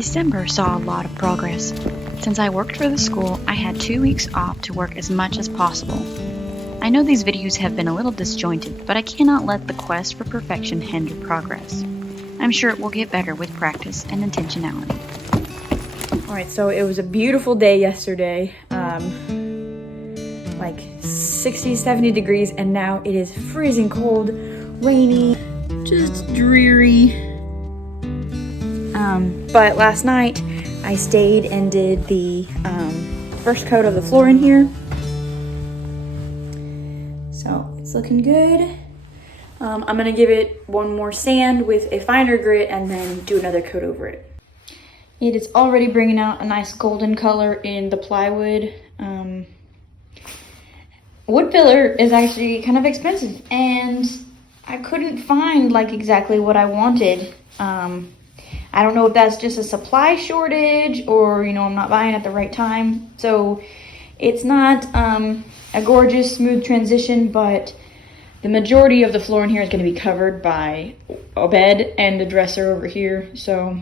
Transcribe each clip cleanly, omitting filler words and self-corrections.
December saw a lot of progress. Since I worked for the school, I had 2 weeks off to work as much as possible. I know these videos have been a little disjointed, but I cannot let the quest for perfection hinder progress. I'm sure it will get better with practice and intentionality. Alright, so it was a beautiful day yesterday, like 60, 70 degrees, and now it is freezing cold, rainy, just dreary. But last night I stayed and did the first coat of the floor in here. So it's looking good. I'm gonna give it one more sand with a finer grit and then do another coat over it. It is already bringing out a nice golden color in the plywood. Wood filler is actually kind of expensive and I couldn't find like exactly what I wanted. I don't know if that's just a supply shortage or, you know, I'm not buying at the right time. So it's not a gorgeous, smooth transition, but the majority of the floor in here is going to be covered by a bed and a dresser over here. So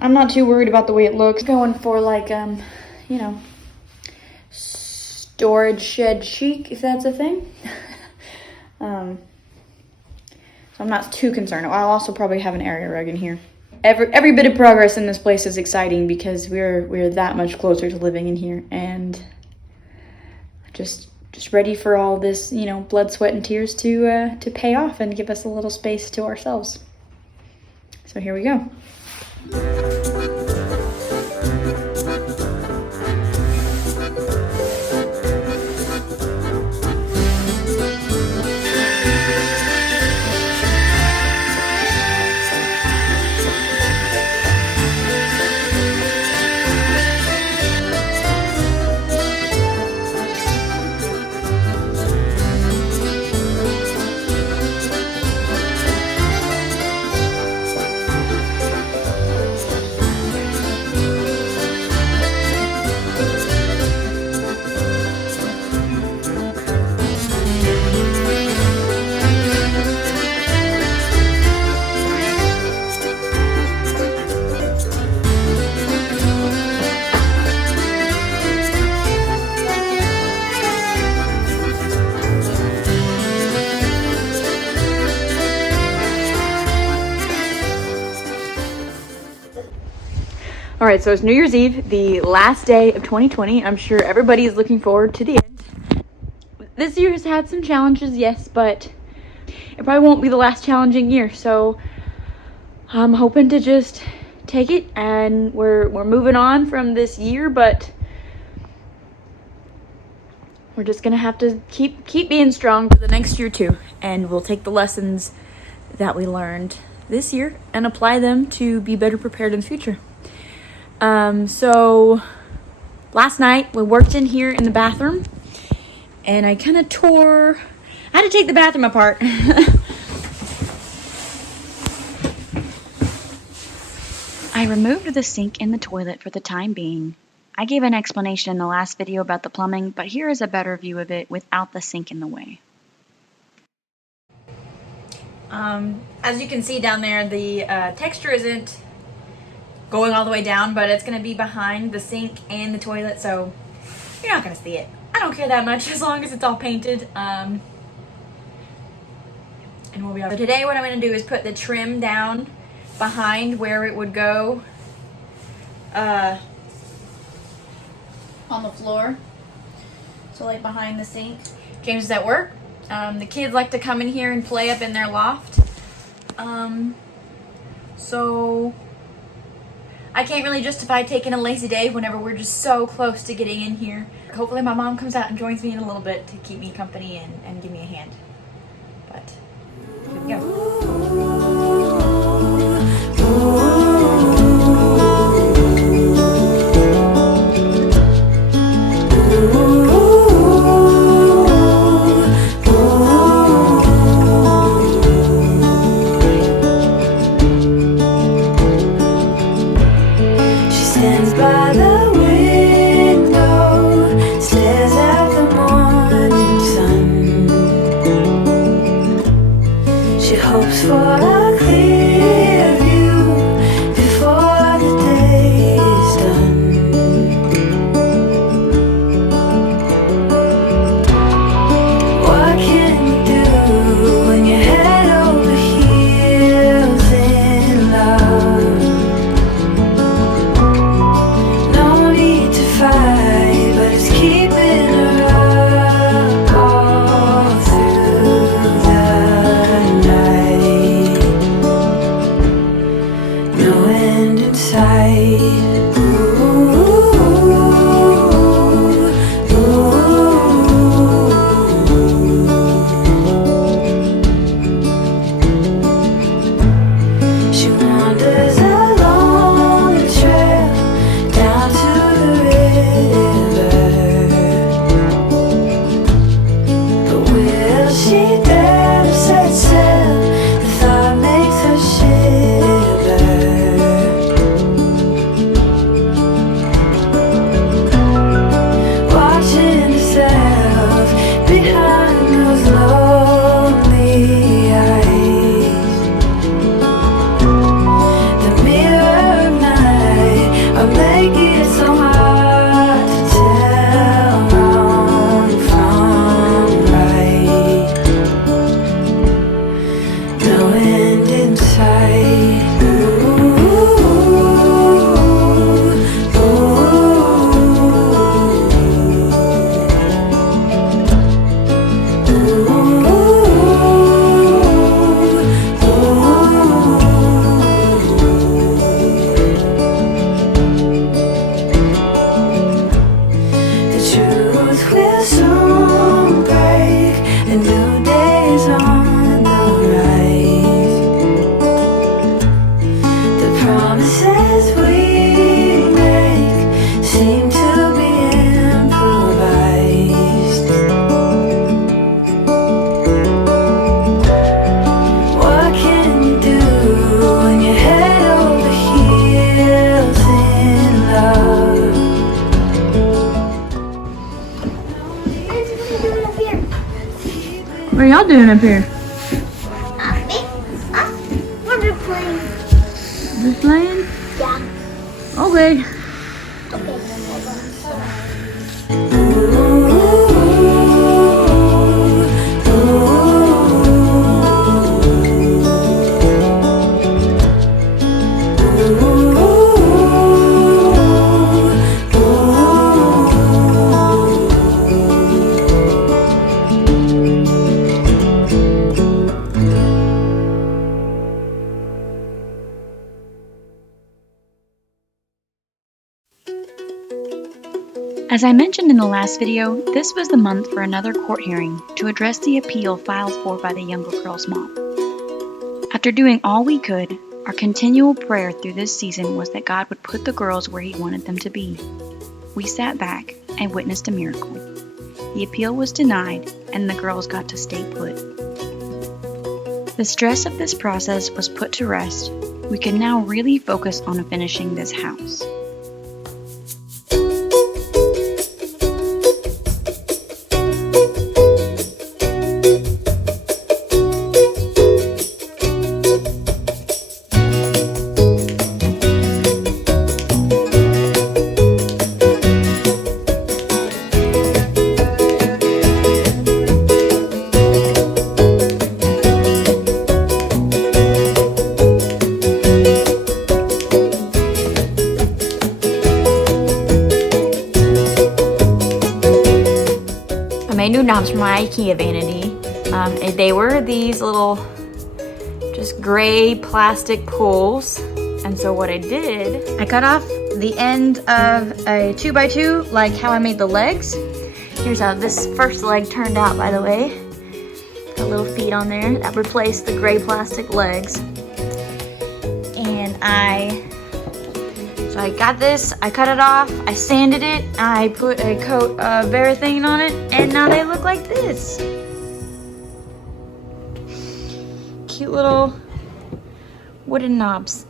I'm not too worried about the way it looks. Going for like, you know, storage shed chic, if that's a thing. So I'm not too concerned. I'll also probably have an area rug in here. Every bit of progress in this place is exciting because we're that much closer to living in here, and just ready for all this, you know, blood, sweat, and tears to pay off and give us a little space to ourselves. So here we go. All right, so it's New Year's Eve, the last day of 2020. I'm sure everybody is looking forward to the end. This year has had some challenges, yes, but it probably won't be the last challenging year. So I'm hoping to just take it, and we're moving on from this year, but we're just gonna have to keep being strong for the next year too, and we'll take the lessons that we learned this year and apply them to be better prepared in the future. So last night we worked in here in the bathroom, and I kind of I had to take the bathroom apart. I removed the sink and the toilet for the time being. I gave an explanation in the last video about the plumbing, but here is a better view of it without the sink in the way. As you can see down there, the texture isn't going all the way down, but it's going to be behind the sink and the toilet, so you're not going to see it. I don't care that much as long as it's all painted. And we'll be so today what I'm going to do is put the trim down behind where it would go on the floor. So like behind the sink. James is at work. The kids like to come in here and play up in their loft. So I can't really justify taking a lazy day whenever we're just so close to getting in here. Hopefully my mom comes out and joins me in a little bit to keep me company and give me a hand. But here we go. Hopes up here. What are y'all doing up here? We're just playing. Just playing? Yeah. Okay. As I mentioned in the last video, this was the month for another court hearing to address the appeal filed for by the younger girl's mom. After doing all we could, our continual prayer through this season was that God would put the girls where He wanted them to be. We sat back and witnessed a miracle. The appeal was denied and the girls got to stay put. The stress of this process was put to rest. We could now really focus on finishing this house. New knobs from my IKEA vanity. They were these little just gray plastic pulls, and so what I did, I cut off the end of a 2x2 like how I made the legs. Here's how this first leg turned out, by the way. Got little feet on there that replaced the gray plastic legs. And I got this, I cut it off, I sanded it, I put a coat of Varathane on it, and now they look like this. Cute little wooden knobs.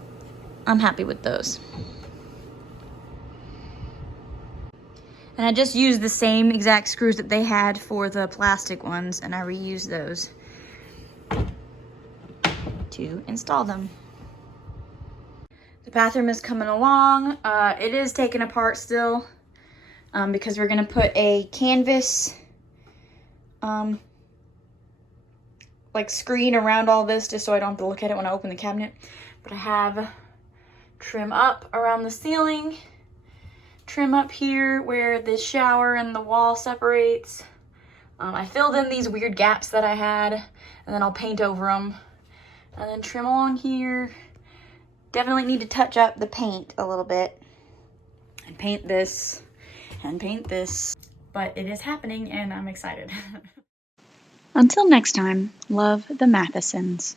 I'm happy with those. And I just used the same exact screws that they had for the plastic ones, and I reused those to install them. The bathroom is coming along. It is taken apart still because we're gonna put a canvas like screen around all this just so I don't have to look at it when I open the cabinet. But I have trim up around the ceiling, trim up here where the shower and the wall separates. I filled in these weird gaps that I had, and then I'll paint over them, and then trim along here. Definitely need to touch up the paint a little bit and paint this and paint this, but it is happening and I'm excited. Until next time, love the Mathesons.